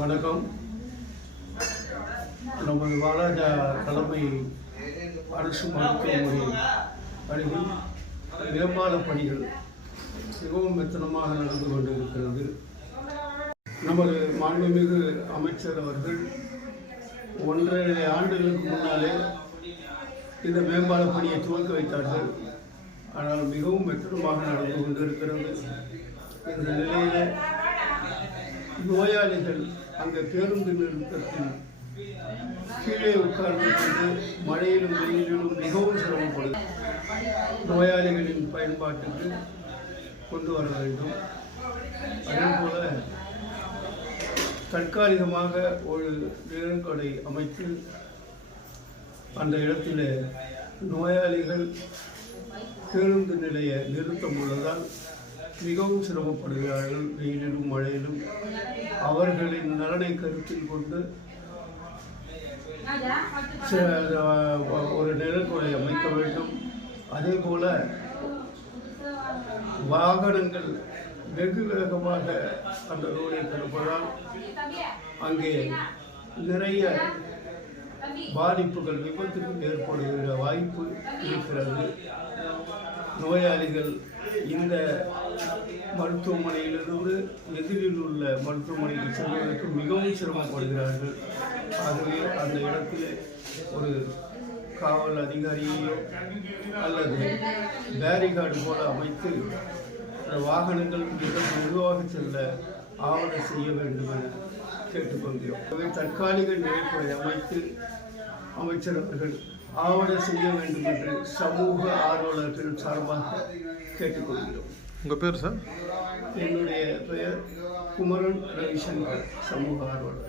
வணக்கம். நமது வாலாஜா தலைமை அரசு மருத்துவமனை அருகில் மேம்பால பணிகள் மிகவும் மெத்தனமாக நடந்து கொண்டிருக்கிறது. நமது மாண்புமிகு அமைச்சர் அவர்கள் 1.5 ஆண்டுகளுக்கு முன்னாலே இந்த மேம்பால பணியை துவக்க வைத்தார்கள். ஆனால் மிகவும் மெத்தனமாக நடந்து கொண்டிருக்கிறது. இந்த நிலையில் நோயாளிகள் அந்த பேருந்து நிறுத்தத்தில் கீழே உட்கார்ந்து கொண்டு மழையிலும் வெயிலிலும் மிகவும் சிரமப்படும் நோயாளிகளின் பயன்பாட்டுக்கு கொண்டு வர வேண்டும். அதேபோல தற்காலிகமாக ஒரு நிழற்கடை அமைத்து அந்த இடத்தில் நோயாளிகள் பேருந்து நிலைய நிறுத்தம் உள்ளதால் மிகவும் சிரமப்படுகிறார்கள். வெயிலிலும் மழையிலும் அவர்களின் நலனை கருத்தில் கொண்டு ஒரு நிழற்குடை அமைக்க வேண்டும். அதே போல வாகனங்கள் வெகு வேகமாக அந்த ரோடை கடப்பதால் அங்கே நிறைய பாதிப்புகள், விபத்துகள் ஏற்படுகிற வாய்ப்பு இருக்கிறது. நோயாளிகள் இந்த மருத்துவமனையிலிருந்து எதிரில் உள்ள மருத்துவமனைக்கு செல்வதற்கு மிகவும் சிரமப்படுகிறார்கள். ஆகவே அந்த இடத்தில் ஒரு காவல் அதிகாரியையோ அல்லது பேரிகார்டு போல அமைத்து வாகனங்கள் மெதுவாக செல்ல ஆவணம் செய்ய வேண்டும் என கேட்டுக்கொள்கிறோம். தற்காலிக நிலைக்குறை அமைத்து அமைச்சர் அவர்கள் ஆவணம் செய்ய வேண்டும் என்று சமூக ஆர்வலர்கள் சார்பாக கேட்டுக்கொள்கிறோம். உங்கள் பேர் சார்? என்னுடைய பெயர் குமரன் ரவிசங்கர், சமூக ஆர்வலர்.